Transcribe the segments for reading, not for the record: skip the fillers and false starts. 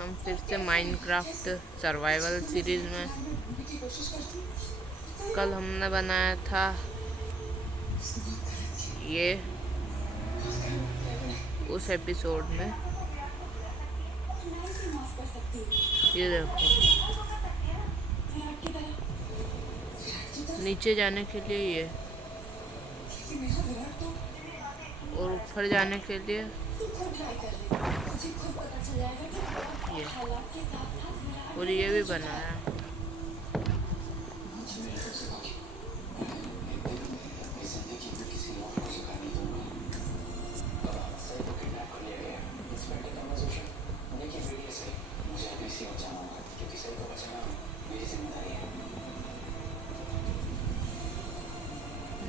हम फिर से माइनक्राफ्ट सर्वाइवल सीरीज में। कल हमने बनाया था ये उस एपिसोड में। ये देखो, नीचे जाने के लिए ये और ऊपर जाने के लिए ये, और ये भी बनाया।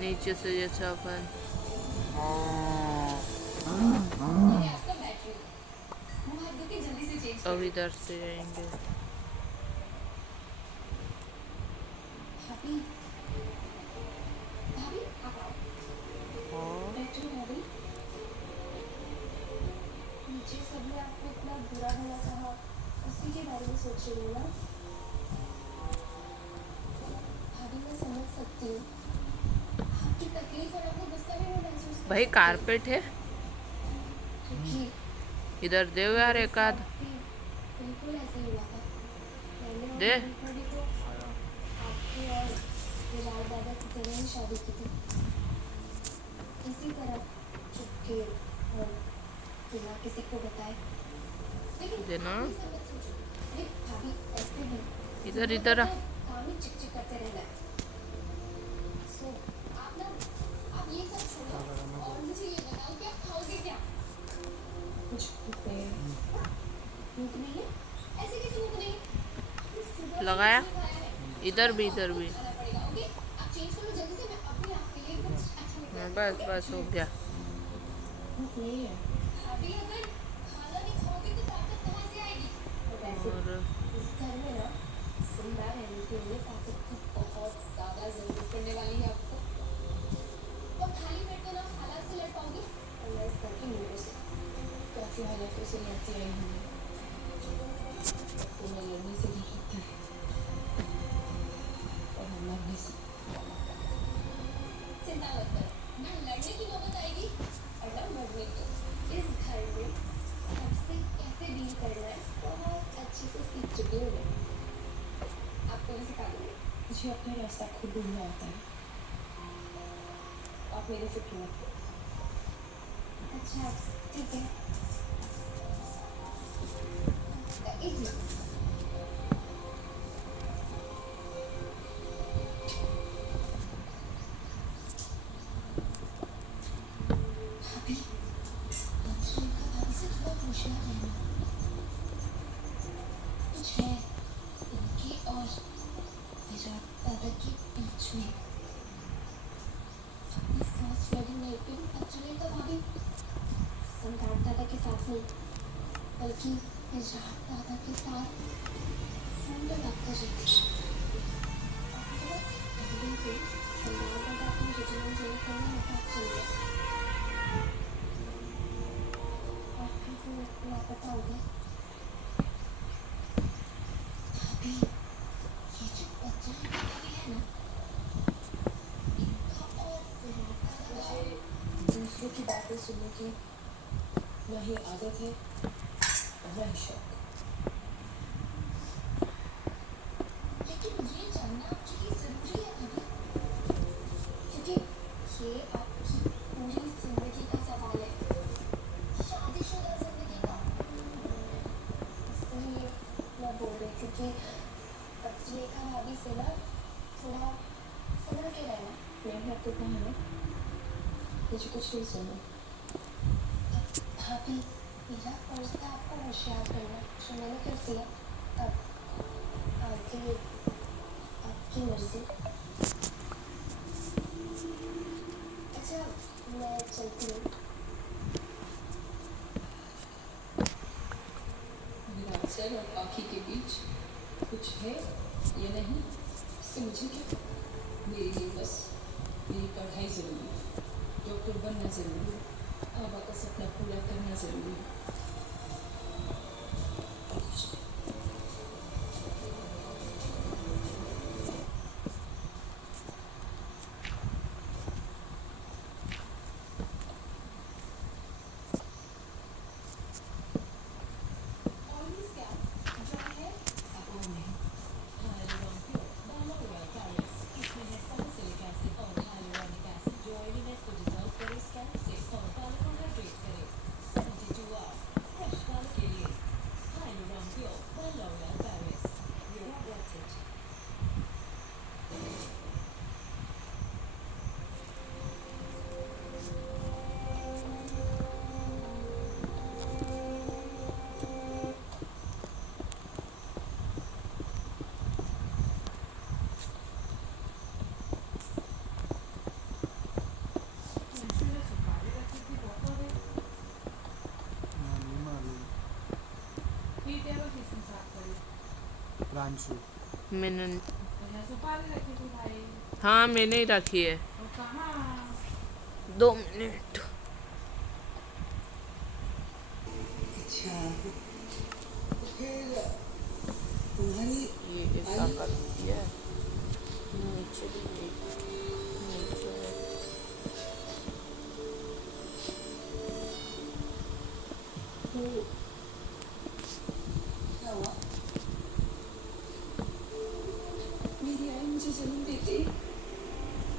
नीचे से जैसे अपन अब इधर से जाएंगे। मुझे सबने आपको इतना बुरा भला कहा, उसी के बारे में सोच रही हूँ ना। भाभी मैं समझ सकती हूँ आपकी तकलीफ और आपको गुस्सा भी मैं महसूस कर भाई कारपेट है क्योंकि इधर, दे यार एक आध बिल्कुल ऐसे ही हुआ था। मैंने दे। और भाभी को आपके और विराट दादा की तरह ही शादी की थी, इसी तरह चुपके और बिना किसी को बताए। लेकिन देना आप ये सब मत सोचो, अरे भाभी ऐसे भी इधर इधर। काम ही चिक करते रहना है। सो आप ये सब छोड़ो और मुझे ये बताओ कि आप खाओगे क्या? कुछ भूख नहीं है? ऐसे कैसे भूख नहीं है? लगाया इधर भी इधर भी। खाना पड़ेगा, ओके? आप चेंज करो जल्दी से, मैं अपने आप के लिए कुछ अच्छा लेकर हाँ, बस बस हो गया। भूख नहीं है। अभी अगर खाना नहीं खाओगे तो ताकत कहाँ से आएगी? और इस घर में ना जिंदा रहने के लिए ताकत की बहुत ज्यादा जरूरत पड़ने वाली है आपको। और खाली पेट तो ना हालात से लड़ पाओगे, और मैं इस घर की लोगों से काफी हालातों से लड़ती आई हूँ। तो मैं लड़ने से भी लगता है और मैं मरने से। चिंता मत करो, ना लड़ने की नौबत आएगी और ना मरने की। इस घर में सबसे कैसे डील करना है बहुत अच्छे से सीख चुकी हूँ मैं। आपको भी सिखा दूंगी। मुझे अपना रास्ता खुद ढूंढना आता है, आप मेरी फिक्र मत करो। अच्छा ठीक है, एक मिनट। भाभी सुरेखा भाभी से थोड़ा पूछना है, कुछ है इनके और विराट दादा के बीच में। अपनी सांस लेने में भी अच्छा तो भाभी सम्राट दादा के साथ नहीं, बल्कि विराट दादा के साथ फोन पे बात कर रही थी। पहले से सम्राट दादा अपनी रिजल्ट जमा करने में साथ चल गया और फिर वो लापता हो गया। भाभी ये जो बच्चा है ना, इनका और विराट दादा मुझे दूसरों की बातें सुनने की न ही आदत है और न ही शौक। लेकिन ये जानना आपके लिए जरूरी है भाभी, क्योंकि ये आपकी पूरी जिंदगी का सवाल है, शादीशुदा जिंदगी का। इसलिए मैं बोल रही थी कि सुलेखा भाभी से ना थोड़ा संभल के रहना। मैंने आपको कहा ना मुझे कुछ नहीं सुनना। भाभी मेरा फर्ज था आपको होशियार करना, जो मैंने कर दिया। अब आगे आपकी मर्जी। अच्छा मैं चलती हूँ। विराट सर और बाकी के बीच कुछ है या नहीं इससे मुझे क्या? मेरे लिए बस मेरी पढ़ाई जरूरी है, डॉक्टर बनना जरूरी है, बाबा का सपना पूरा करना जरूरी है। प्रांशु मैंने हाँ मैंने ही रखी है 2 मिनट। अच्छा तो फिर तुम्हारी ये ऐसा कर दिया है। नीचे भी नीचे तो क्या हुआ? मेरी आई मुझे जन्म देते ही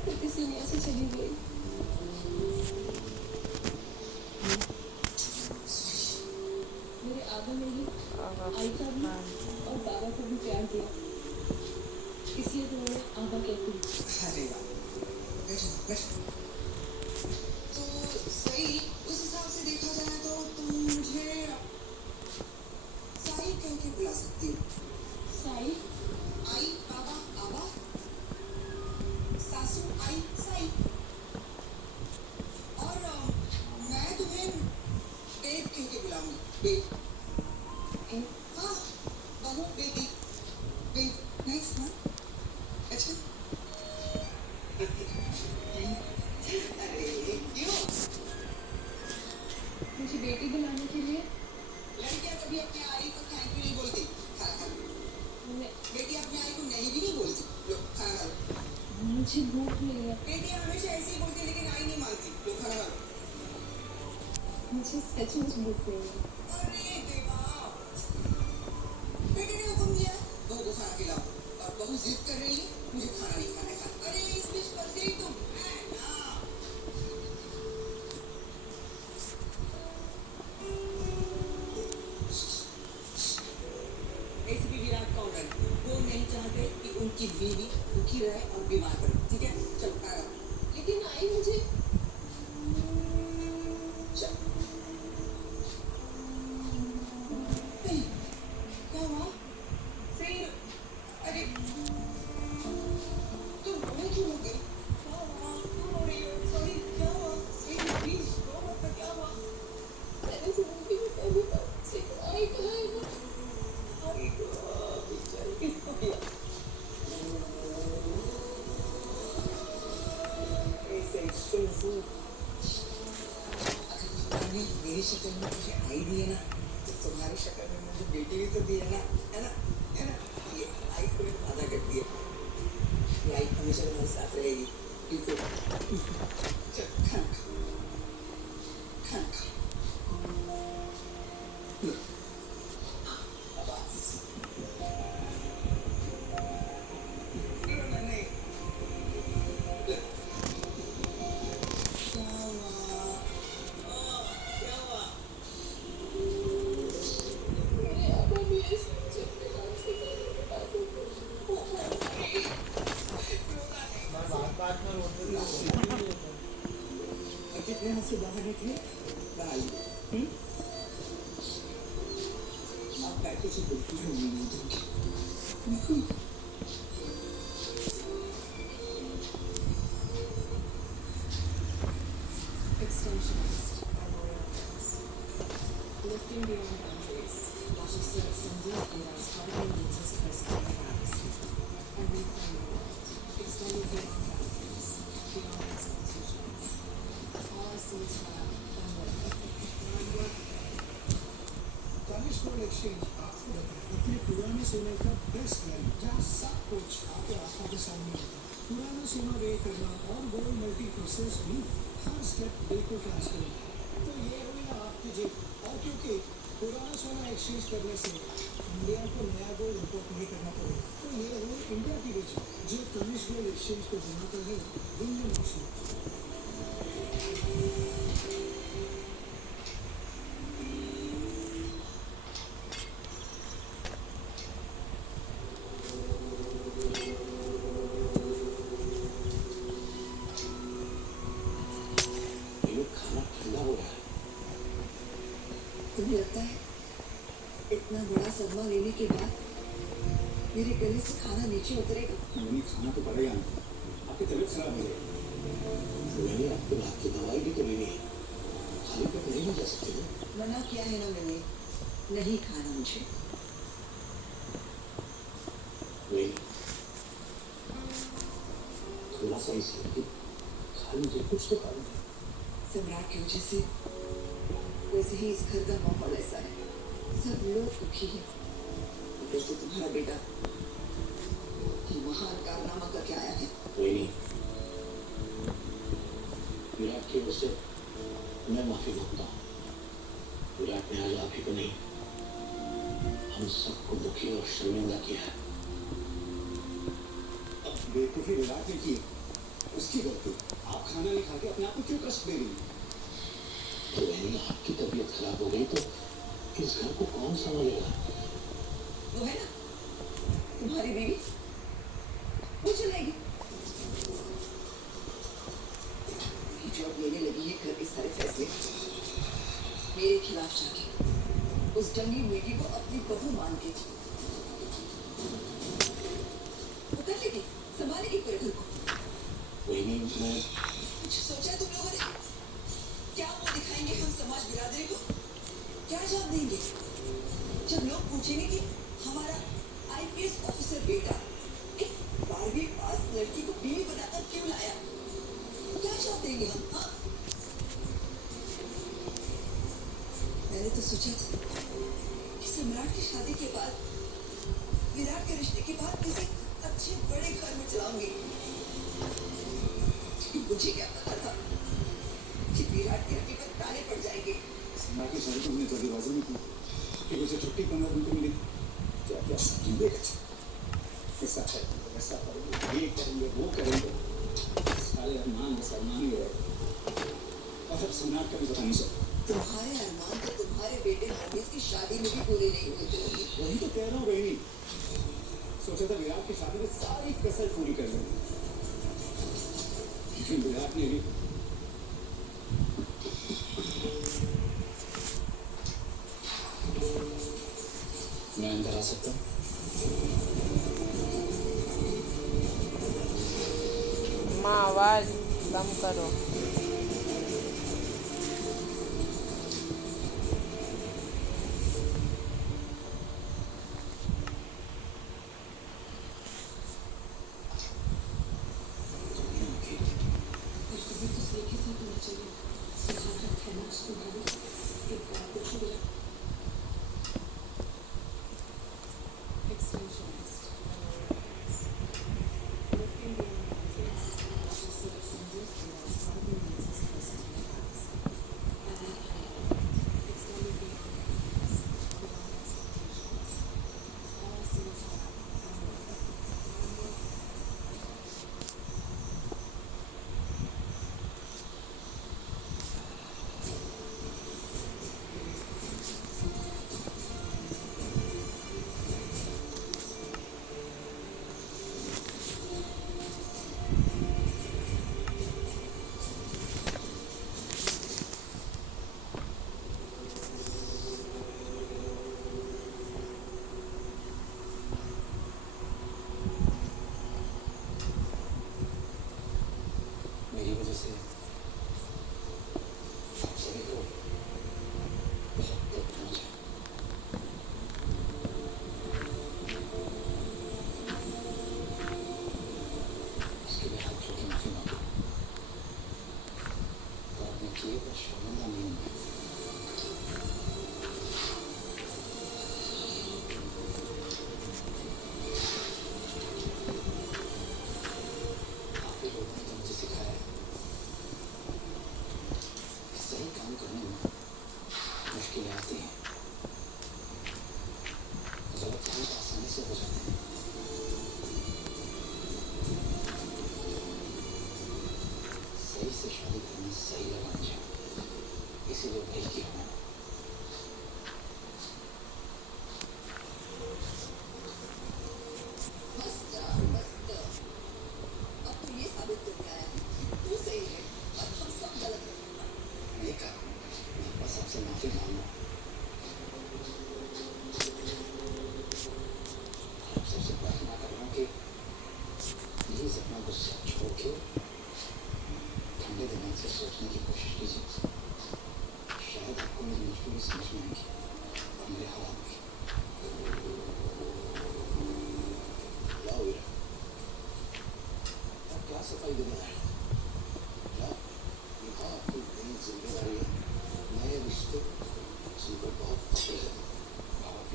फिर किसी ने ऐसे चली गई। मेरे आबा ने ही आई का भी और बाबा को भी प्यार दिया, इसलिए तो उन्हें आबा कहती हूँ। अरे वाह, बैठो बैठो। तो सही उस हिसाब से देखा जाए तो तुम मुझे साई कह के बुला सकती हो। साई आई बाबा आबा, सासू आई साई। और मैं तुम्हें बेट कह के बुलाऊंगी। बेट हाँ, बहू बेटी बेट। नाइस ना? अच्छा अरे क्यों? मुझे बेटी बुलाने के लिए लड़कियां कभी अपने आई को थैंक यू नहीं बोलती। खाना खा लो। मैं- बेटी अपने आई को नहीं भी नहीं बोलती। लो खाना खा लो। मुझे भूख नहीं है। बेटियां हमेशा ऐसे ही बोलती लेकिन आई नहीं मानती। लो खाना खा लो। मुझे सचमुच भूख नहीं है। अरे देवा, बेटे ने हुक्म दिया बहू को खाना खिलाओ और बहू जिद कर रही है मुझे खाना नहीं खाना है। अरे इस बीच फंस गई तुम। है ना? एसीपी विराट का ऑर्डर, वो नहीं चाहते कि उनकी बीवी भूखी रहे और बीमार पड़े। ठीक है चलो खाना। लेकिन आई मुझे चल क्या हुआ फिर? अरे तुम रोने क्यों हो गई? क्या हुआ? क्यों रो रही हो? सॉरी क्या हुआ? फिर प्लीज रो मत। क्या हुआ? मैंने जिंदगी में पहली बार सिर्फ आई कहा है ना। अरे बेचारी किसको किया? ऐसे सुन अगर मेरी शक्ल में मुझे आई दी है ना तो तुम्हारी शक्ल में मुझे बेटी भी तो दी है ना? है ना? है ना? ये आई को मैंने वादा कर दिया, ये आई हमेशा तुम्हारे साथ रहेगी। बिल्कुल। चल खाना खा, खाना खा। लो, शाबाश। रोना नहीं। लो। क्या हुआ? क्या हुआ? मेरे आबा भी ऐसे मुझे अपने हाथ से खाना खिलाते थे। मैं बात में रोते थे। कितने हाथ से बाहर निकले? बाहर निकले। आप बैठे से बिल्कुल होने नहीं दूंगी। बिल्कुल। Extensionist are loyalists, lifting beyond boundaries, watching service indeed with our starting Jesus Christ and Christ, and reclaim the world, extending beyond boundaries, beyond expectations. All I see is love and work, and I'm working. Tanishq gold exchange आपको बताए अपने पुराने सोने का best value जहाँ सब कुछ आपके आंखों के सामने होता है। पुराना सोना वे करना और गोल्ड मल्टी प्रोसेस भी हर स्टेप बिल्कुल ट्रांसपेरेंट है। तो ये हुई ना आपकी जीत। और क्योंकि पुराना सोना एक्सचेंज करने से इंडिया को नया गोल्ड इंपोर्ट नहीं करना पड़ेगा, तो ये हुई इंडिया की विजय जो तनिष्क गोल्ड एक्सचेंज को बनाता है विंडो मशीन। खाना ठंडा हो रहा है। तुम्हें लगता है इतना बड़ा सदमा लेने के बाद मेरे गले से खाना नीचे उतरेगा? नहीं खाना तो पड़ेगा ना, आपकी तबीयत खराब हो जाएगी। मैंने आपके हाथ की दवाई भी तो लेनी है, खाली पेट नहीं हो जा सकती ना। मना किया है ना मैंने, नहीं खाना मुझे। भाषा इसलिए कि खा लीजिए, कुछ तो खा लीजिए। सम्राट की वजह से वैसे ही इस घर का माहौल ऐसा है, सब लोग दुखी हैं। जैसे तुम्हारा बेटा ये महान कारनामा करके आया है। कोई नहीं, विराट की वजह से मैं माफी मांगता हूँ। विराट ने आज आप ही को नहीं, हम सबको दुखी और शर्मिंदा किया है। अब बेवकूफी विराट ने की, उसकी गलती। आप खाना नहीं खा के अपने आप को क्यों कष्ट दे रही हैं? तो वही आपकी तबीयत खराब हो गई तो इस घर को कौन संभालेगा? वो है ना तुम्हारी बीवी, वो चलेगी। जॉब लेने लगी है, घर के सारे फैसले मेरे खिलाफ जाके उस जंगली बेटी को अपनी बहू मान के वो कर लेगी, संभालेगी पूरे घर को। वही नहीं, मैं कुछ सोचा तुम लोगों ने? क्या वो दिखाएंगे हम समाज बिरादरी को? क्या जवाब देंगे जब लोग पूछेंगे कि हमारा आईपीएस ऑफिसर बेटा एक 12वीं पास लड़की को बीवी बनाकर क्यों लाया? क्या जवाब देंगे हम? हाँ, मैंने तो सोचा था कि सम्राट की शादी के बाद, विराट के रिश्ते के बाद किसी अच्छे बड़े घर में चलाऊंगी। मुझे क्या पता था कि विराट की हड्डी पर ताले पड़ जाएंगे। सम्राट की शादी को हमने जल्दीबाजी में की कि उसे छुट्टी 15 दिन को मिली। क्या क्या सब्जी देख, ऐसा है, ऐसा करेंगे, ये करेंगे, वो करेंगे, सारे अरमान बस अरमान ही रहे। और अब सम्राट का भी पता नहीं चला। तुम्हारे अरमान तो तुम्हारे बेटे हमीद की शादी में भी पूरे नहीं हुए थे। वही तो कह रहा हूँ बहनी, सोचा था विराट की शादी में सारी कसर पूरी कर लेंगे, लेकिन विराट ने भी मैं अंदर आ सकता हूँ? माँ आवाज कम करो। और कभी तो सलीके से होना चाहिए। सुधार है ना उसको भाभी, एक बार कुछ भी extensionist and lifting beyond boundaries, logic selections, and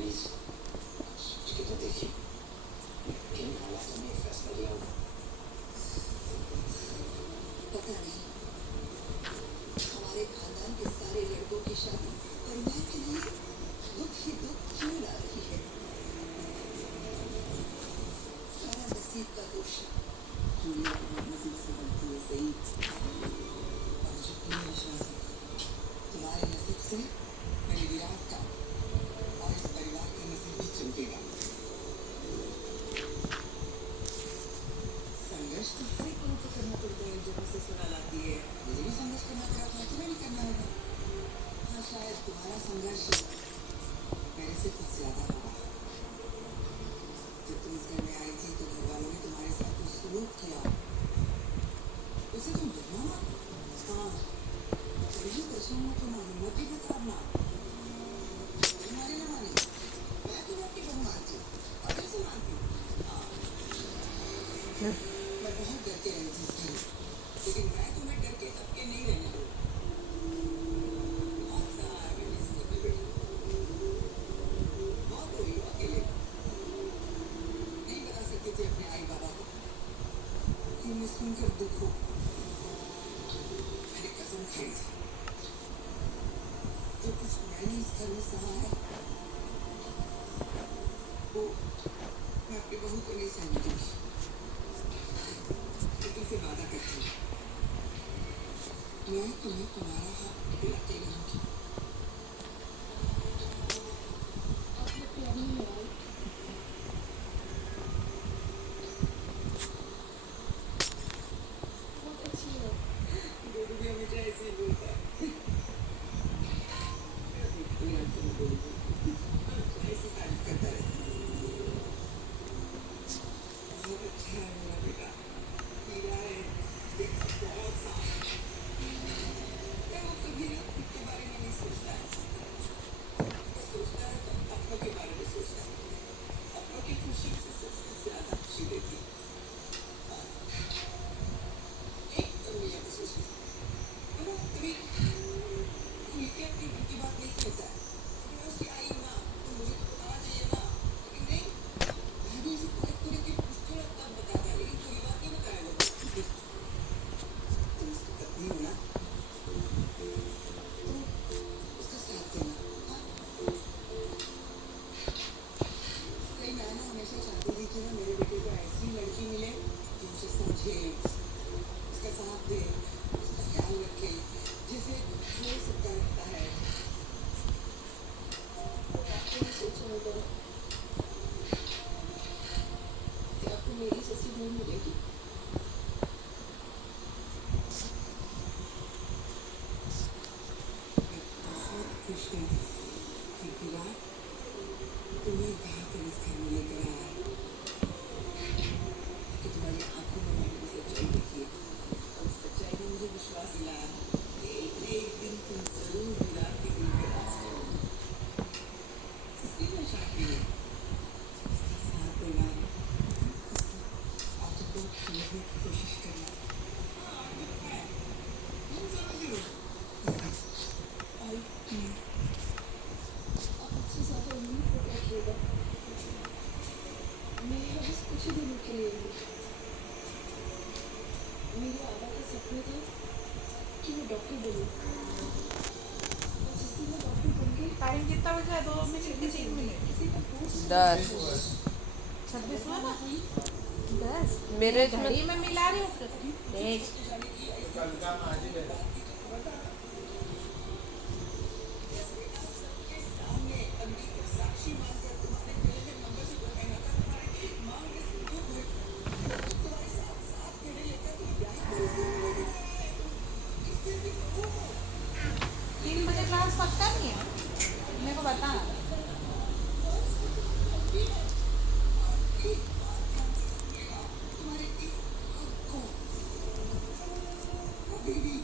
please उसकी तो देखिए किन हालातों में फैसला लिया होगा। पता नहीं हमारे खानदान के सारे लड़कों की शादी परिवार के लिए दुख ही दुख क्यों ला रही है। सारा नसीब का दोष दुनिया नसीब से बनती है सही। और मुझे पूरा विश्वास है तुम्हारे नसीब से मेरे विराट का और इस परिवार का नसीब भी चमकेगा। संघर्ष तो हर एक को करना पड़ता है जब उसे सलाह आती है। मुझे भी संघर्ष करना पड़ा था, तुम्हें भी करना होगा। हाँ शायद तुम्हारा संघर्ष मेरे से कुछ ज्यादा होगा। जब तुम इस घर में आई थी तो घर वालों ने तुम्हारे साथ कुछ सलूक किया, उसे तुम डरना मत। हाँ यही परेशान मत होना, हिम्मत भी बताना। तुम्हारी ना मानी, मैं तुम्हें आपकी बहू मानती हूँ और दिल से मानती हूँ। हाँ मैं बहुत डर के रही थी इस घर में, लेकिन मैं तुम्हें डर के सबके नहीं रहने दूँ। बहुत सहारा मैंने इस घर में बैठी, बहुत रोई हूँ अकेले। नहीं बता सकती थी अपने आई बाबा को कि मैं सुनकर दुख हो। मैंने कसम खाई थी जो कुछ मैंने इस घर में सहा है वो मैं अपनी बहू को नहीं सहने दूंगी। लेकिन से वादा करती हूँ मैं तुम्हें तुम्हारा हक दिलाते रहूंगी। आपने प्यारी नहीं आई। बहुत अच्छी है। गोलू भी हमेशा ऐसे ही बोलता है। ऐसी तारीफ करता रहता है। बहुत अच्छा है मेरा बेटा, हीरा है, देखा बहुत साफ है। क्या वो कभी ना खुद के बारे में नहीं सोचता है, वो सोचता है तो अपनों के बारे में सोचता है। अपनों की खुशी से सबसे ज्यादा खुशी देती है। एक तो मियाँ को सोचना कभी मिलके अपनी दिल की बात नहीं कहता है। कभी मैं उसकी आई हूँ ना तो मुझे तो बताना चाहिए ना, लेकिन नहीं, मैं भी उसे कॉल करके पूछती हूँ तब बताता है, लेकिन कोई बात नहीं बताया वो। तुम उसकी पत्नी हो ना, तुम उसका साथ देना। हाँ नहीं, मैं ना हमेशा चाहती थी कि ना मेरे बेटे को ऐसी लड़की मिले जो उसे समझे, उसका साथ दे, उसका ख्याल रखे, जिसे वो सबका रखता है। आपने भी सोचा होगा कि आपको मेरी जैसी बहू मिलेगी। मैं बहुत खुश हूँ कि विराट तुम्हें भाकर इस घर में लेकर आया है। कि तुम्हारी आंखों में मैंने भी सच्चाई देखी है और उस सच्चाई ने मुझे विश्वास दिलाया कि एक न एक दिन तुम जरूर विराट के दिल में राज करोगे। इसलिए मैं चाहती हूँ उसका साथ देना, उसकी आदतों को समझने की कोशिश करना। तुम समझो और आप मुझसे ज़्यादा उम्मीद मत रखिएगा। मैं यहाँ बस कुछ ही दिनों के लिए हूँ। मेरे आबा का सपना था कि मैं डॉक्टर बनूँ। और जिस दिन मैं डॉक्टर बन गई, टाइम कितना बचा है? 2 मिनट की 3 मिनट। किसी का फोर्स 10 26 में ना 10 मेरे घड़ी में मिला रही हूँ। देख कल का आज ही गया। सबके सामने अग्नि को साक्षी मानकर तुम्हारे गले में मंगलसूत्र पहना था, तुम्हारे मांग में सिंदूर भर तुम्हारे साथ साथ फेरे लेकर तुम ब्याह करोगे। इस दिन भी कहो 3 बजे क्लास पक्का नहीं है मेरे को बता। तुम्हारे इस हक को कभी भी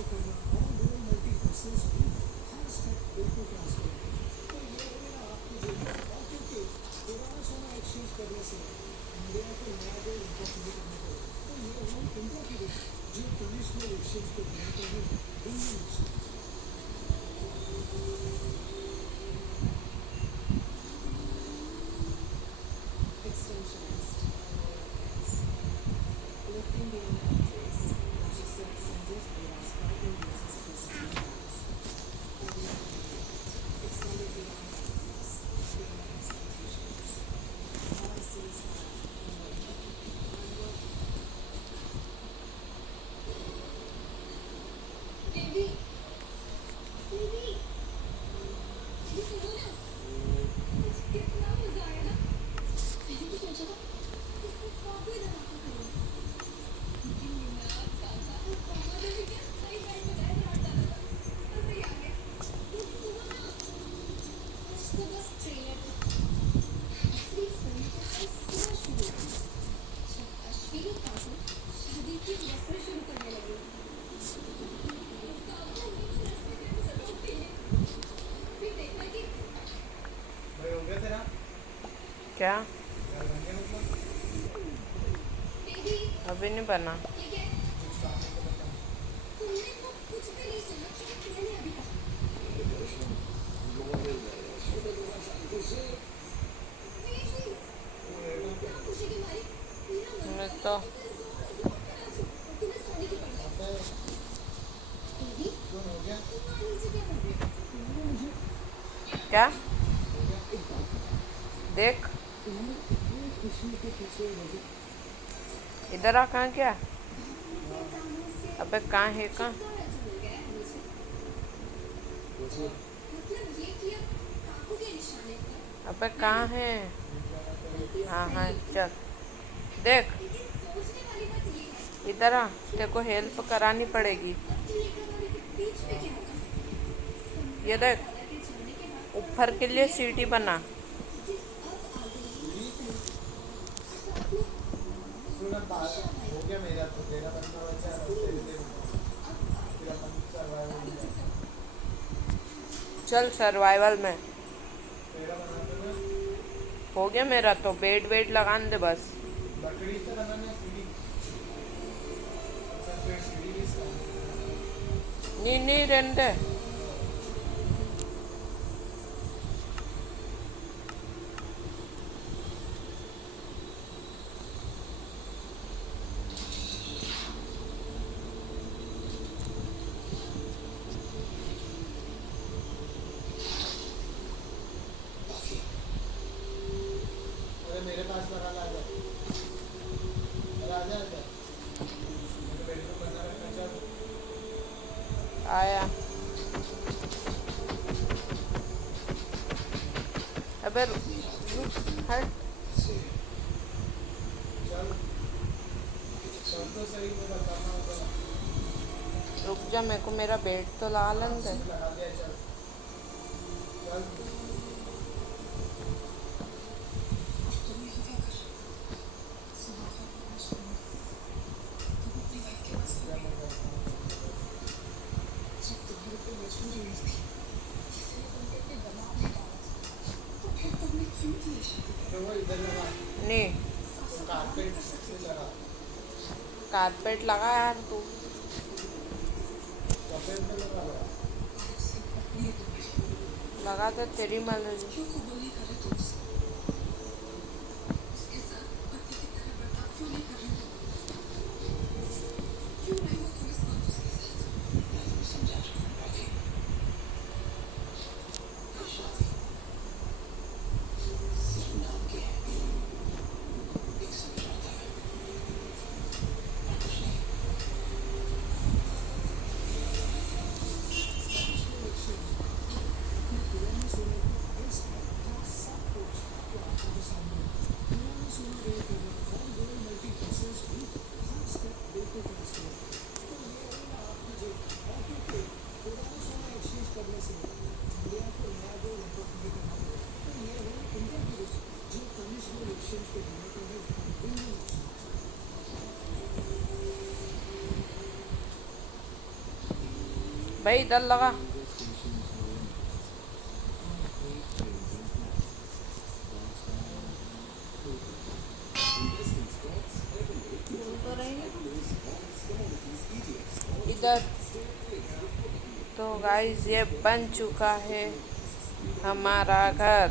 रहे करना और गोल्ड मल्टी पर्सेस भी हर स्टेप बिल्कुल ट्रांसपेरेंट है। तो ये रहेगा आपकी जेब में। और क्योंकि पुराना सोना एक्सचेंज करने से इंडिया को नया गोल्ड इम्पोर्ट नहीं करना पड़ेगा, तो ये अमाउंट इंडिया की भी जो ट्रेडिशनल एक्सचेंज को बनाता है Indian exchange. Extensionist lifting beyond boundaries. Lashes silk scented allows sparkling users to extend extended beyond boundaries, beyond expectations. All I see is that दीदी दीदी ये सुनो ना, मुझे कितना मजा आया ना। मैंने तो सोचा था इसको कॉफी बना के करूँ, लेकिन मेरा चाचा तो पापा ने भी क्या सही टाइम बताया था, डाला था तो सही आ गया। तो सुनो ना, आज तो बस ट्रेलर था, असली फिल्म तो कल सुबह शुरू हुई। जब अश्विनी काकू शादी की रस्में शुरू करने लगी, भाई हो गया तेरा क्या? यार बन गया मतलब दीदी अभी नहीं बना। ये क्या है? कुछ काम है तो बता। तुमने तो कुछ भी नहीं सुना जो मैंने अभी कहा। वीर जी, इतना खुशी के मारे मेरा मन मैं कर तो रहा है कि मैं जोर-जोर से नाचूं और तुम्हें सोने की पड़ी है। आता है दीदी, क्यों हो गया तुम वहाँ नीचे क्या कर रहे हो? क्या? हो गया देख इधर आ। कहाँ क्या? अबे कहाँ है? कहाँ? तो ऐसा मिल गया है मुझे। मतलब ये कि अब काकू के निशाने पर अबे कहाँ है? हाँ हाँ चल देख लेकिन सोचने वाली बात ये है, इधर आ। तेरे को हेल्प करानी पड़ेगी। अब लेकर वाले के बीच में क्या होगा? ये देख दादा के जाने के बाद ऊपर के लिए सीढ़ी बना। लेकिन अब आ गई सपनों सुन अब हो गया मेरा तो तेरा बनना बचा है तेरे तेरे फिर अपन सर्वाइवल में जाएंगे। चल सर्वाइवल में तेरा बनाते ना हो गया मेरा तो। बेड वेड लगाने दे बस। लकड़ी से बनाना सीढ़ी सब पेड़ सीढ़ी भी इसका नहीं नहीं रहने दे। अरे मेरे पास लगा ला जा अरे आजा आजा मेरे बेडरूम बना रखना चल आया। अबे रुक हट। चल चल तो सही में बताना होगा रुक जा मेरे को मेरा बेड तो लगा लेने दे। लगा दिया चल चल तो वो इधर लगा नहीं कारपेट से लगा कारपेट लगा यार तू। कपड़े में लगा हुआ लगा तो तेरी मर्जी। पुराने सोने का बेस्ट है। भाई इधर लगा। तो रहेंगे इधर तो गाइस ये बन चुका है हमारा घर।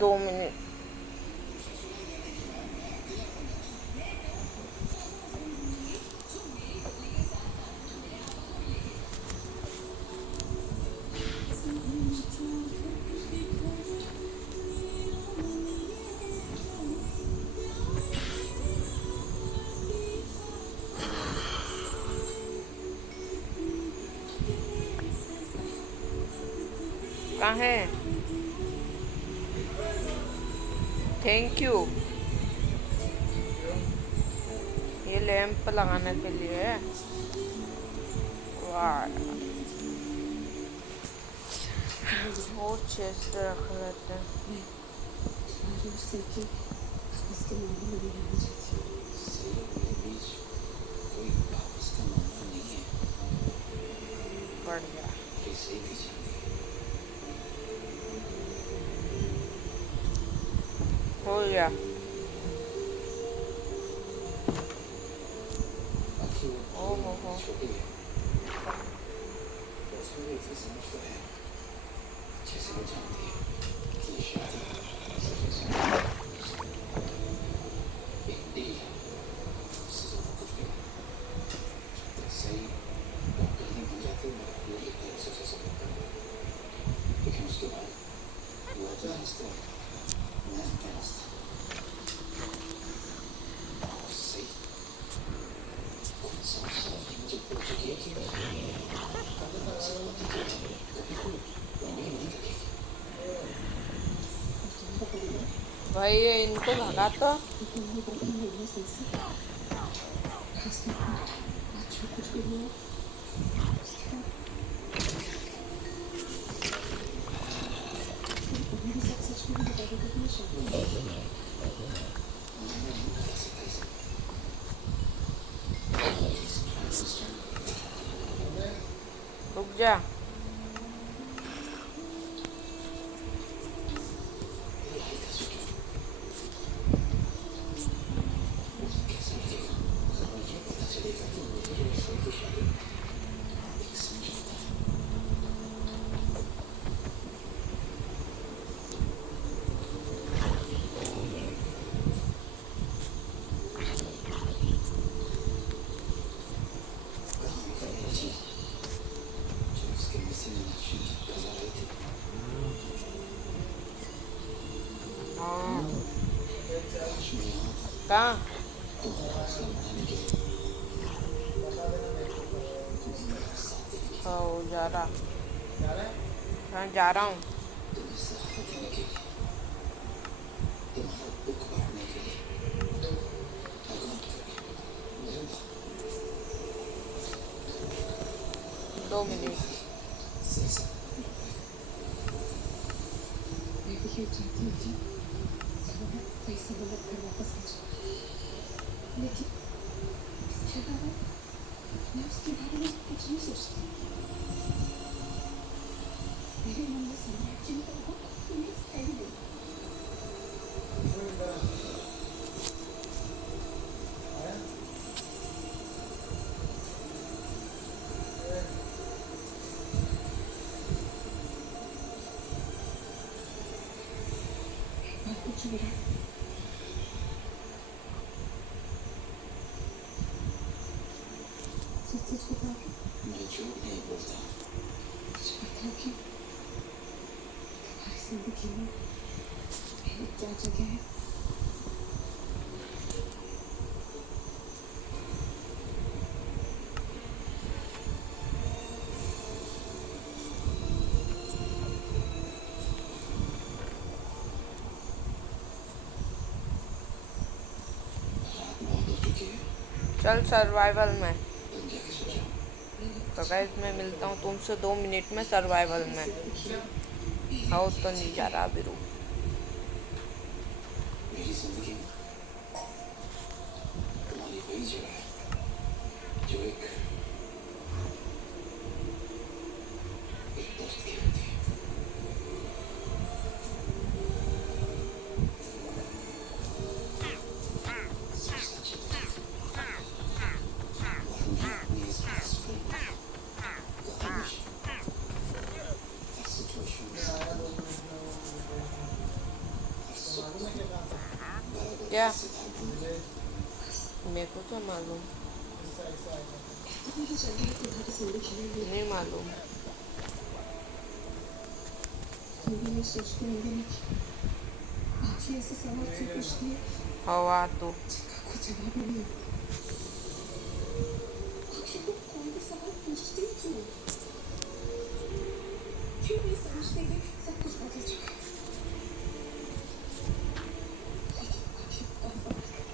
दो मिनट। कहाँ है? Thank you. ये लैंप लगाने के लिए है। वाह, और चेस्ट रख लेते हैं। आयुष से कि इसके मामले में भी रहना चाहिए। मेरे बीच कोई आपस का मामला नहीं है। बढ़िया। कैसे भी जाने हो गया। बाकी ओ हो। छोटी है तो उसमें भी इतनी समझ तो है जैसे वो जानती है कि ये शादी सिर्फ एक डील है, उससे ज़्यादा कुछ भी नहीं। तो सही डॉक्टर ने बन जाते मेरा पूरी तरह से सपोर्ट कर दिया, लेकिन उसके बाद वो अपने रास्ते मैं अपने रास्ते और सही कुछ समझ मुझे पूछ चुकी है कि भाई ये इनको भगा तो। रुक जा। कहाँ? ओ जा रहा। हाँ जा रहा हूँ। दो मिनट। मैं भी ये चाहती हूँ कि पैसा गलत कर वापस आ जाए, लेकिन इसके अलावा मैं उसके बारे में कुछ नहीं सोचती। मेरे मन में सम्राट का बहुत इमेज है ही नहीं। बात कुछ मेरा चल सर्वाइवल में। तुम क्या सोचा? तो गाइस मैं मिलता हूँ तुमसे 2 मिनट में सर्वाइवल में। आओ तो नहीं जा रहा बिरू। मेरी जिंदगी में तुम्हारी वही जगह है जो एक दर्द की होती है। सच है। वरना अपनी इस best friend का हमेशा हर situation में साथ मालूम है क्या काम है? बराबर क्या? से था। मुझे मेरे को क्या मालूम, ऐसा ऐसा आएगा। नहीं मालूम। मैं सोचती हूँ कि आज ही ऐसे सवाल क्यों पूछती है? हवा तो कुछ जवाब ही नहीं। आखिर वो कोई भी सवाल पूछती है क्यों? क्यों नहीं समझते कि सब कुछ बदल चुका है? लेकिन आखिर कौन बदल गया?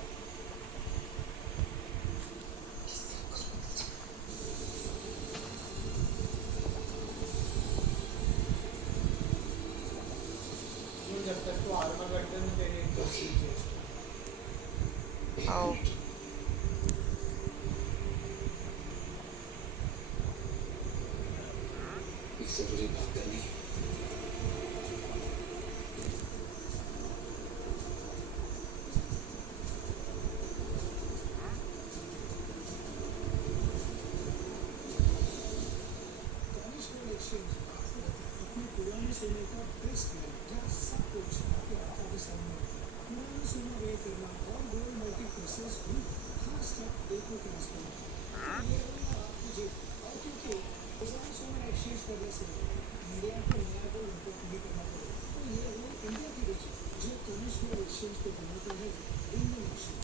सब कुछ बदल चुका है। जब तक तो आर्मा करते हैं तेरी एक दोस्ती है। आओ। एक जरूरी बात करनी है। अपने पुराने सोने का बेस्ट वैल्यू सब कुछ आपके आंखों के सामने। पुराना सोना वे करना और गोल्ड मल्टी प्रोसेस भी खास तक देखो के मसले में। ये होगा आपकी जीत। और क्योंकि पुराना सोना एक्सचेंज करने से इंडिया को नया गोल्ड इम्पोर्ट नहीं करना पड़ेगा, तो ये है इंडिया की जीत जो तनिष्क एक्सचेंज को बनाता है इंडियन एक्सचेंज।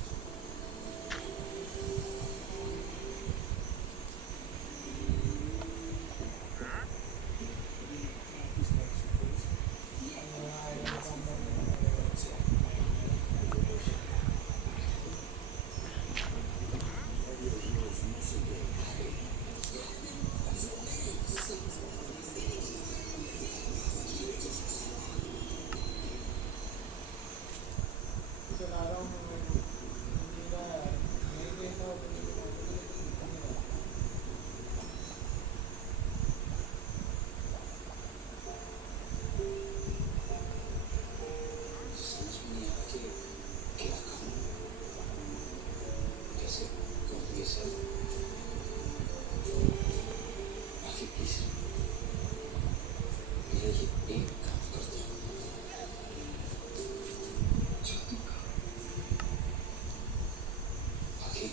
चला रहा हूँ मेरा नहीं देखा तो मुझे नहीं रहा। समझ में नहीं आ रहा कि क्या कहूँ, कैसे कहूँ ये सब। बाकी प्लीज मेरा ये एक काम कर दो। बाकी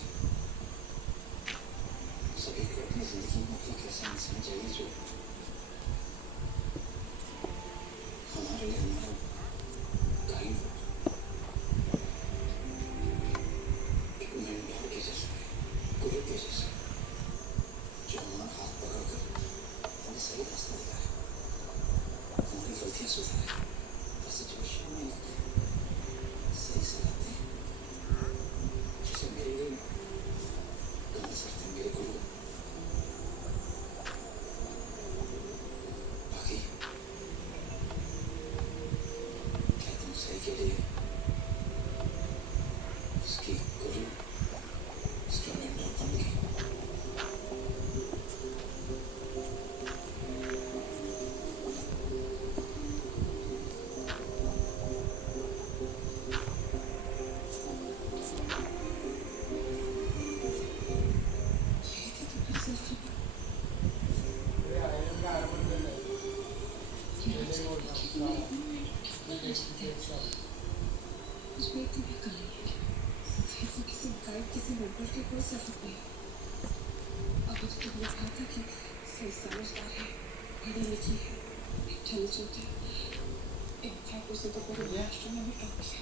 सभी को अपनी जिंदगी में एक ऐसा इंसान चाहिए जो हमारे लिए हमारा गाइड हो, एक मेंटर के जैसा, गुरु के जैसा, जो हमारा हाथ पकड़कर हमें सही रास्ता दिखाए, हमारी गलतियां सुधारे, हर सिचुएशन में एक सही सलाह दे। जैसे मेरे लिए कमल सर थे मेरे गुरु। बाकी क्या तुम सही के लिए उसकी गुरु, उसकी मेंटर बन गई? अरे आयरन का आर्मर कर ले। पहले वो था कुछ भी इतनी कमी है। ऐसा किसी गाइड, किसी मेंटर की कोई जरूरत नहीं। अब तो तुमने कहा था कि सही समझदार है, पढ़ी लिखी है, इंटेलिजेंट है। इनफैक्ट उसे तो पूरे राष्ट्र में भी टॉप किया।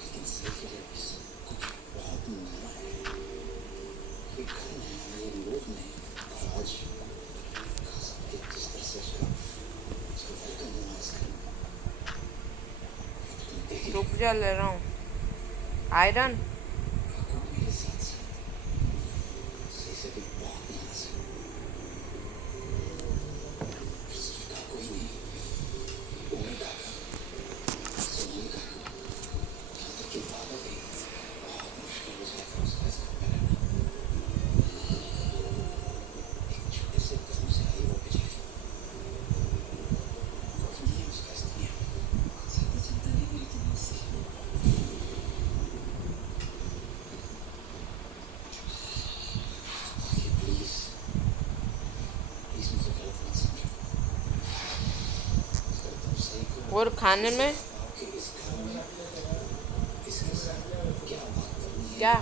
लेकिन सही के लिए भी सब कुछ बहुत नया है। ये घर नया है, ये लोग नए हैं। और आज खास करके जिस तरह से उसका वेलकम हुआ इस घर में, ये तो तुम देख ही रुक जा, ले रहा हूँ। आयरन मेरे साथ साथ सही से भी बहुत नाराज है। उसका कोई नहीं, उम्र का सोनाली का यहाँ तक कि बाबा भी बहुत मुश्किल हो जाएगा उसका इस घर में रहना। एक छोटे से गांव से आई वो बेचारी, कुछ नहीं है उसका इस दुनिया में। ज्यादा चिंता नहीं मेरी तरफ से। आखिर प्लीज प्लीज मुझे गलत मत समझो। अगर तुम सही को और खाने में पाओ कि इस घर में किसके साथ क्या बात करनी है, क्या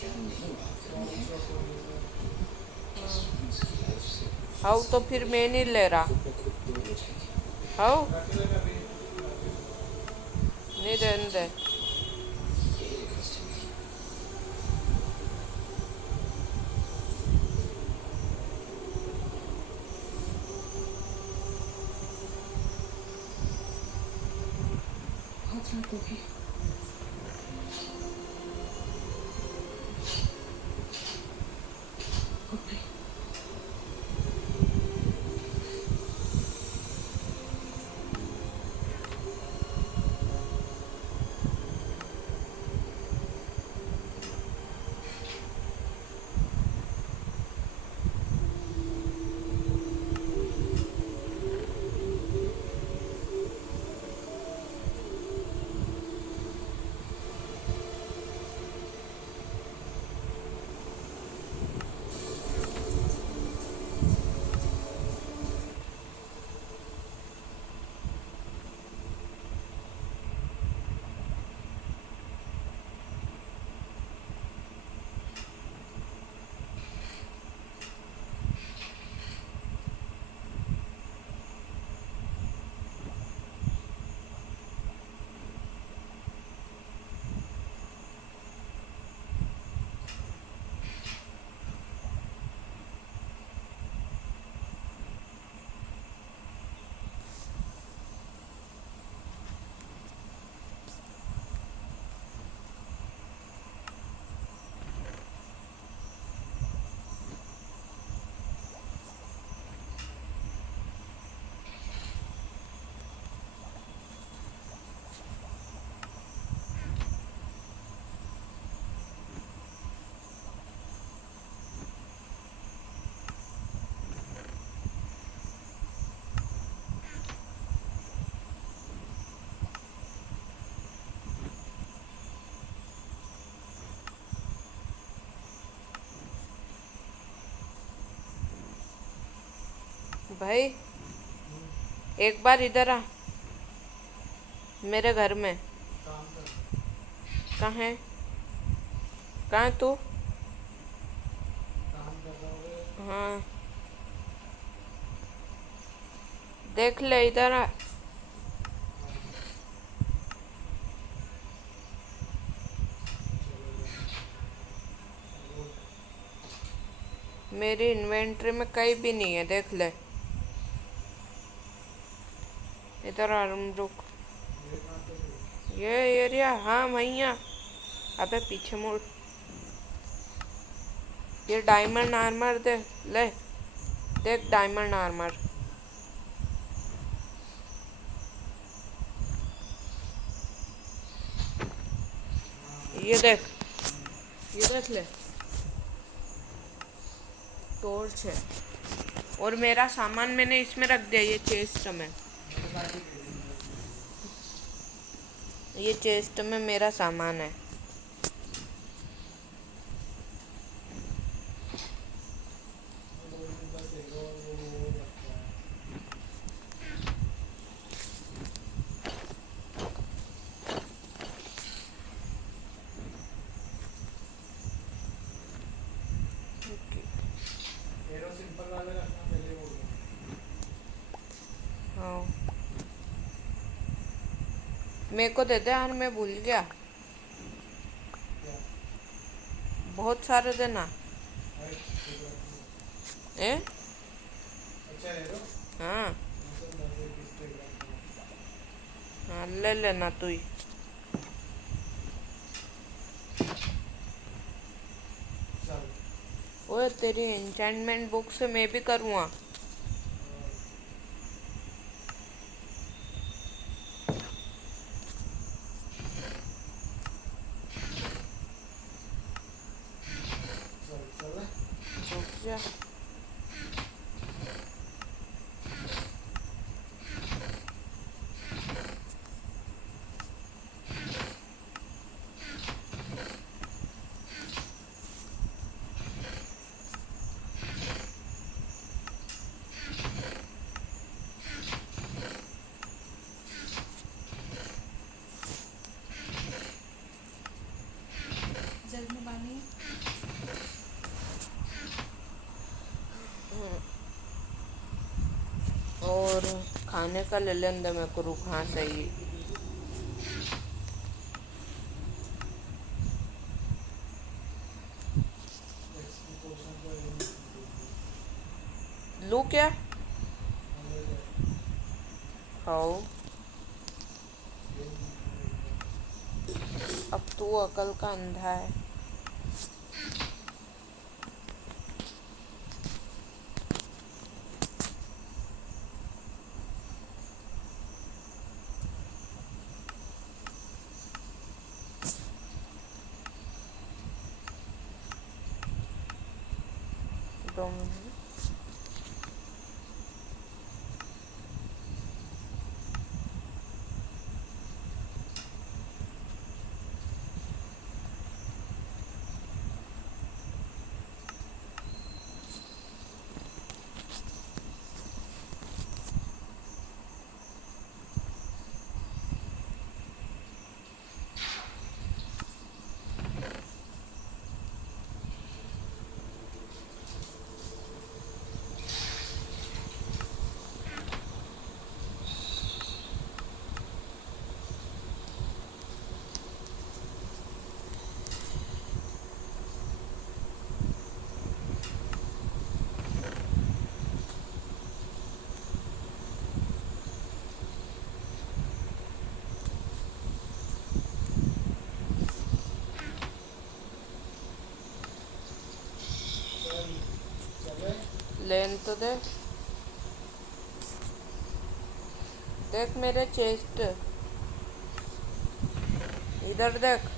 क्या नहीं बात करनी है, उसकी लाइफ से हाउ तो फिर मैं नहीं ले रहा खुद ब खुद दूर हो जाएगी। हाउ नहीं रहने दे। यही रिक्वेस्ट है मेरी। बहुत रात होगी। Good night. भाई एक बार इधर आ मेरे घर में। कहाँ है कहाँ है तू? हाँ देख ले इधर आ। मेरी इन्वेंटरी में कहीं भी नहीं है, देख ले। इधर आ रुक। ये एरिया, हाँ भैया। अबे पीछे मुड़। ये डायमंड आर्मर दे ले, देख डायमंड आर्मर। ये देख ले, टॉर्च है। और मेरा सामान मैंने इसमें रख दिया, ये चेस्ट में। ये चेस्ट में मेरा सामान है। सिंपल वाले रखना पहले बोल रहा हाँ मेरे को दे दे यार, मैं भूल गया। बहुत सारे देना। ए अच्छा ले लो। हाँ हाँ ले लेना तू ही। तेरी एन्चेंटमेंट बुक से मैं भी करूँगा। चल रुक जा। जग में पानी और खाने का ले ले अंदर मेरे को। रुक, हाँ सही। लू क्या? खाओ। अब तू अकल का अंधा है। दो मिनट। लेन तो दे। देख मेरे चेस्ट, इधर देख।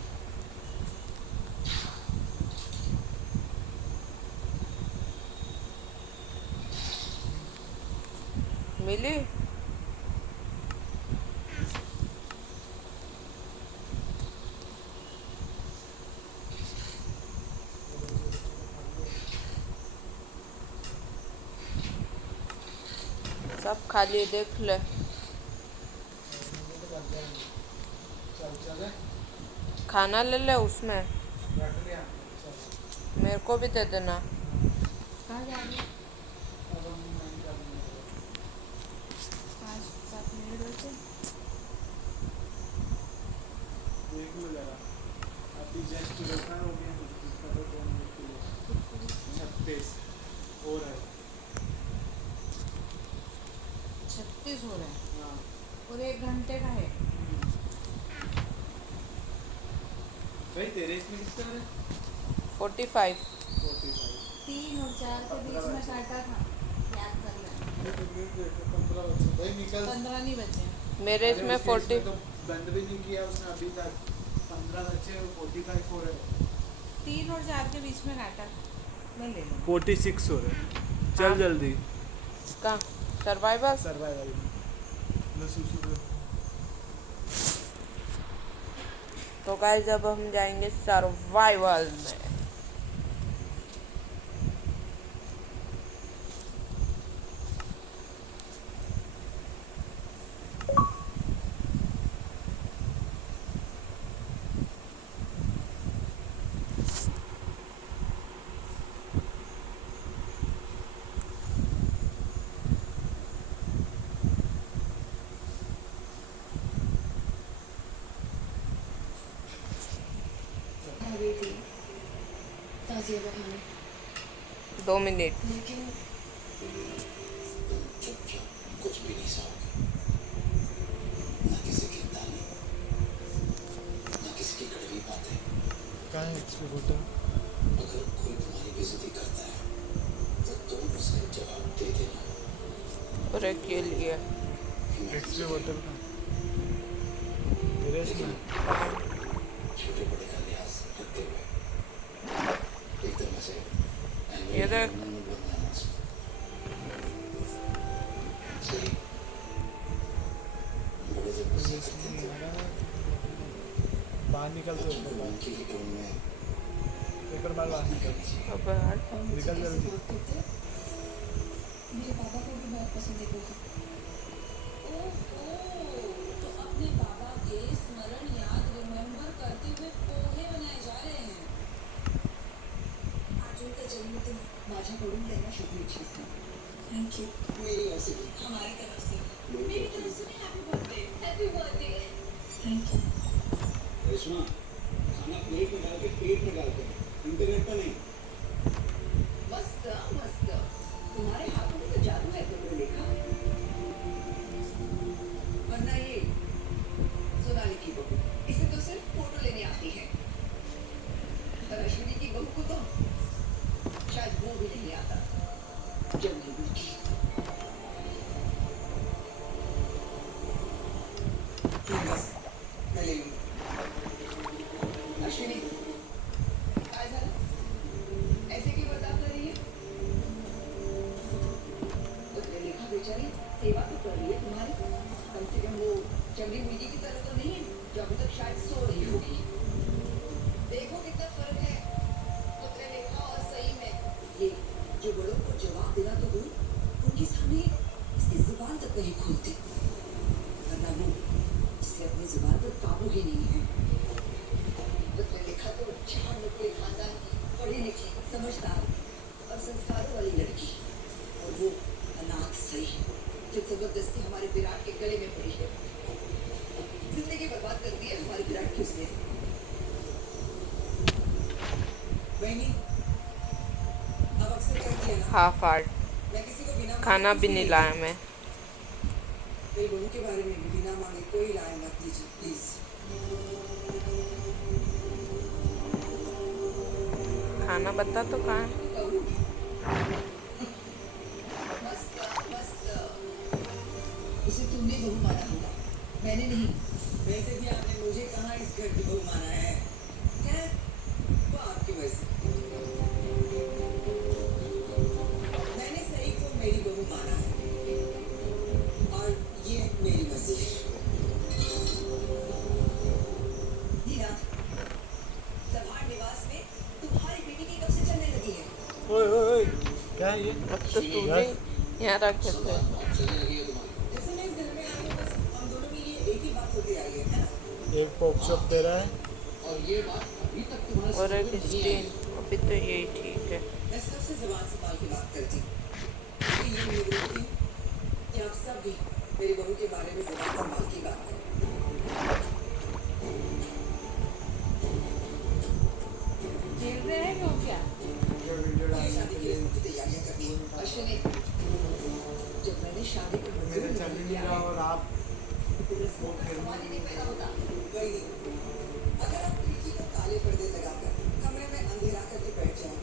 मिली? सब खाली, देख ले। खाना ले ले उसमें। रख लिया। चल मेरे को भी दे देना। कहाँ जा रही है? अब हम नहीं करेंगे। 5-7 मिनट बचे। देख लो जरा, अभी जस्ट रखा हो गया इसका तो 2 मिनट के लिए 36 हो रहा है। 36 हो रहा है हाँ और 1 घंटे का है। भाई तेरे इसमें कितना है? 45। 45। 3 और 4 के बीच में काटा था, याद कर लेना। 15 बच्चे भाई निकल। 15 नहीं बचे। मेरे अरे इसमें उसके 40। तो बंद भी नहीं किया उसने अभी तक। 15 बच्चे 45 हो रहे। 3 और 4 के बीच में काटा, मैं ले लूँ। 46 हो रहे। चल हाँ। जल्दी। कहाँ? सर्वाइवल। सर्वाइवल में सुसु तो गाइस अब हम जाएंगे सर्वाइवल में। अभी थी ताज़िया का खाना, 2 मिनट। लेकिन चुपचाप कुछ भी नहीं साओगे, ना किसी की गाली, ना किसी की कड़वी बातें। कहाँ है इसमें फोटो? अगर कोई तुम्हारी बेइज्जती करता है दूसरे के लिए। एक्सरे बोतल का मेरे इसमें छोटे बड़े का लिहाज रखते हुए एकदम से ये देख सही बड़े जब गुस्से करते थे बाहर निकल तो तो उनके ही टोन में पेपर मार बाहर निकल अब यार निकल जल्दी। मेरे पापा को भी बहुत पसंद है पोहा। ओहो, तो अपने बाबा के स्मरण याद रिमेम्बर करते हुए पोहे बनाए जा रहे हैं। आज उनका जन्मदिन माझ्याकडून त्यांना शुभेच्छा। Thank you. मेरी ओर से भी हमारी तरफ से मेरी तरफ से भी happy birthday. Happy birthday. Thank you. Reshma खाना प्लेट में डाल के पेट में डालते हैं इंटरनेट पर नहीं। मस्त मस्त। तुम्हारे हाथों में तो जादू है तुमने देखा। वरना ये सोनाली की बहू इसे तो सिर्फ फोटो लेने आती है। और अश्विनी की बहू को तो शायद वो भी नहीं आता जब मैं देखी। बस मैं ले लूँगी। अश्विनी काय झालं? ऐसे क्यों बर्ताव कर रही है? उसने लिखा बेचारी सेवा तो कर रही है तुम्हारी। कम से कम वो चंगी मुर्गी की तरह तो नहीं है जो अभी तक शायद सो रही होगी। देखो कितना फर्क है उसने लिखा और सही में। ये जो बड़ों को जवाब देना तो दूर उनके सामने इसकी जुबान तक नहीं खोलती। वरना वो इससे अपनी जुबान पर काबू ही नहीं है। उसने लिखा तो चार नुक्ते खानदान की पढ़ी लिखी समझदार और संस्कारों वाली लड़की और वो अनाथ सही जो जबरदस्ती हमारे विराट के गले में पड़ी है। जिंदगी बर्बाद कर दी है हमारे विराट की उसने। बहनी अब अक्सर कहती है ना हाफ आर्ट मैं किसी को बिना खाना भी नहीं लाया मैं। मेरी बहू के बारे में भी बिना मांगे कोई राय मत दीजिए प्लीज। खाना बता तो कहाँ है? मस्त मस्त। उसे तुमने बहू माना होगा मैंने नहीं। वैसे भी आपने मुझे कहाँ इस घर की बहू माना है? खैर वो आपकी वजह। मैंने सही को मेरी बहू माना है और ये मेरी मर्जी है। हीरा सभार निवास में तुम्हारी बेटी की कब से चलने लगी है? ओए ओए ओए क्या है ये? अब तो तूने यहाँ रखे थे। चलने लगी है तुम्हारी। जैसे मैं इस घर में आई हूँ बस हम दोनों में ये एक ही बात होती आई है ना? एक पॉप शॉप दे रहा है और ये बात अभी तक तुम्हारे और एक समझ में नहीं आई। स्टेन अभी तो यही ठीक है। मैं सबसे जुबान संभाल के बात करती हूँ। क्योंकि ये उम्मीद रखती हूँ कि आप सब भी मेरी बहू के बारे में जुबान संभाल के बात करें। खेल रहे हैं क्यों क्या? ये वीडियो मुझे शादी की रस्म की तैयारियां करनी है। अश्विनी जब मैंने शादी को मेरे मंजूर चल नहीं नहीं किया रहा है और आप तो रस्मों का सवाल ही नहीं पैदा होता। वही नहीं। अगर आप खिड़की को काले पर्दे लगाकर कमरे में अंधेरा करके बैठ जाएं,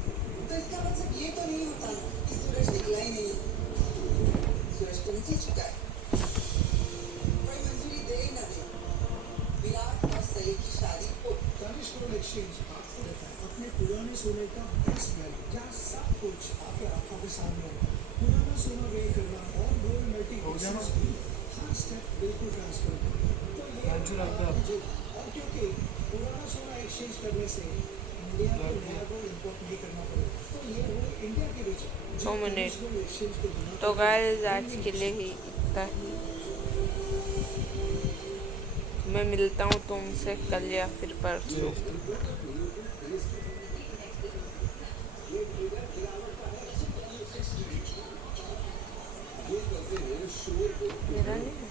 तो इसका मतलब ये तो नहीं होता कि सूरज निकला ही नहीं। सूरज तो नीचे झुका है। कोई मंजूरी दे ही ना दे, विराट और सही की शादी को तनिष गोल्ड एक्सचेंज आपको देता है अपने पुराने सोने का बेस्ट वैल्यू जहाँ सब कुछ आपके आंखों के सामने है। पुराना सोना वे करना और गोल्ड मल्टी हो गया ना? हर स्टेप बिल्कुल ट्रांसफर तो ये मंजूर रखता है। और क्योंकि पुराना सोना एक्सचेंज करने से इंडिया को नया गोल्ड इंपोर्ट नहीं करना पड़ेगा तो ये वो इंडिया के बीच 2 मिनट गोल्ड एक्सचेंज के बिना तो गाइस आज के लिए ही इतना ही। मैं मिलता हूँ तुमसे कल या फिर परसों। मेरा नहीं है।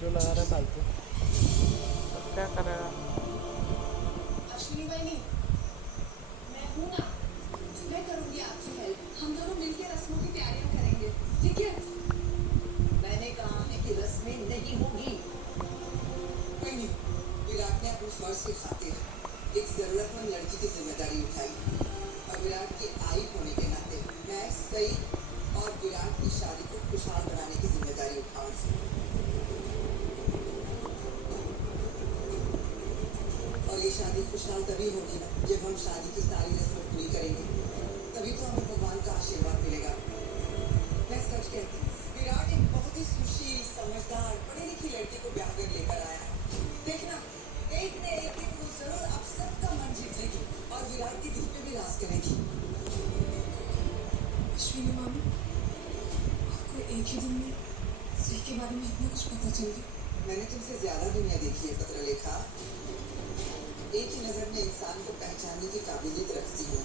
जो लगा रहा है फालतू। अब क्या करेगा? अश्विनी बहनी मैं हूँ ना मैं करूँगी आपकी हेल्प। हम दोनों मिलकर रस्मों की तैयारियां करेंगे ठीक है? मैंने कहा है कि रस्में नहीं होगी। कोई नहीं, विराट ने अपने फर्ज के लड़की की जिम्मेदारी उठाई और विराट की आई होने के नाते मैं सही और विराट की शादी को खुशहाल बनाने की जिम्मेदारी उठाऊंगी। और ये शादी खुशहाल तभी होगी ना जब हम शादी की सारी रस्में पूरी करेंगे, तभी तो हमें भगवान का आशीर्वाद मिलेगा। मैं सच कहती हूँ, विराट एक बहुत ही सुशील, समझदार, पढ़ी लिखी लड़की को ब्याह कर लेकर आया है। देखना एक न एक दिन वो जरूर आप सबका मन जीत लेगी और विराट की दिल पे भी राज करेगी। अश्विनी मामी, आपको एक ही दिन में सही के बारे में इतना कुछ पता चल गया? मैंने तुमसे ज्यादा दुनिया देखी है पत्रलेखा। एक ही नजर में इंसान को पहचानने की काबिलियत रखती हूँ।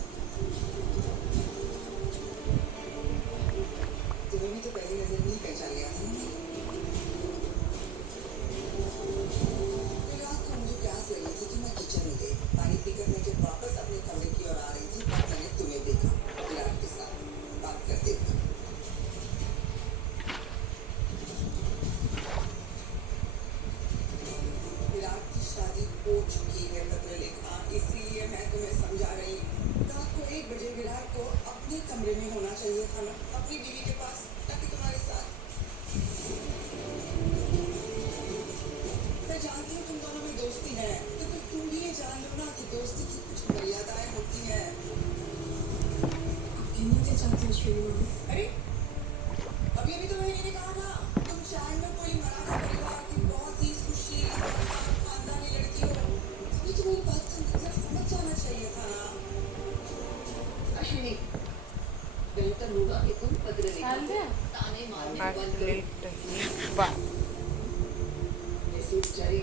तुम्हें भी तो पहली नजर में ही पहचान लिया था। रात को मुझे प्यास लगी थी तो मैं किचन में गई। पानी पीकर मैं जब वापस अपने कमरे की ओर आ रही थी तब मैंने तुम्हें देखा विराट के साथ बात करते हुए। विराट की शादी हो चुकी है पत्रलेखा, इसीलिए मैं तुम्हें समझा रही हूँ। रात को 1 बजे विराट को अपने कमरे में होना चाहिए था ना, अपनी बीवी के पास, ताकि तुम्हारे साथ। मैं जानती हूँ तुम दोनों में दोस्ती है, तो फिर तुम भी ये जान लो ना कि दोस्ती की कुछ मर्यादाएं होती हैं। आप कहना क्या चाहते हैं अश्विनी मामी? अरे अभी अभी तो मैंने ने कहा था तुम चाहे में कोई मराठा परिवार की बहुत ही सुशील, समझदार, खानदानी लड़की हो, तभी तुम्हें बात का मतलब समझ जाना चाहिए था ना। अश्विनी, बेहतर होगा कि तुम पत्रलेखा डाल को दिया? ताने मारने आठ बंद करो। प्लेट ही बात। ऐसी बेचारी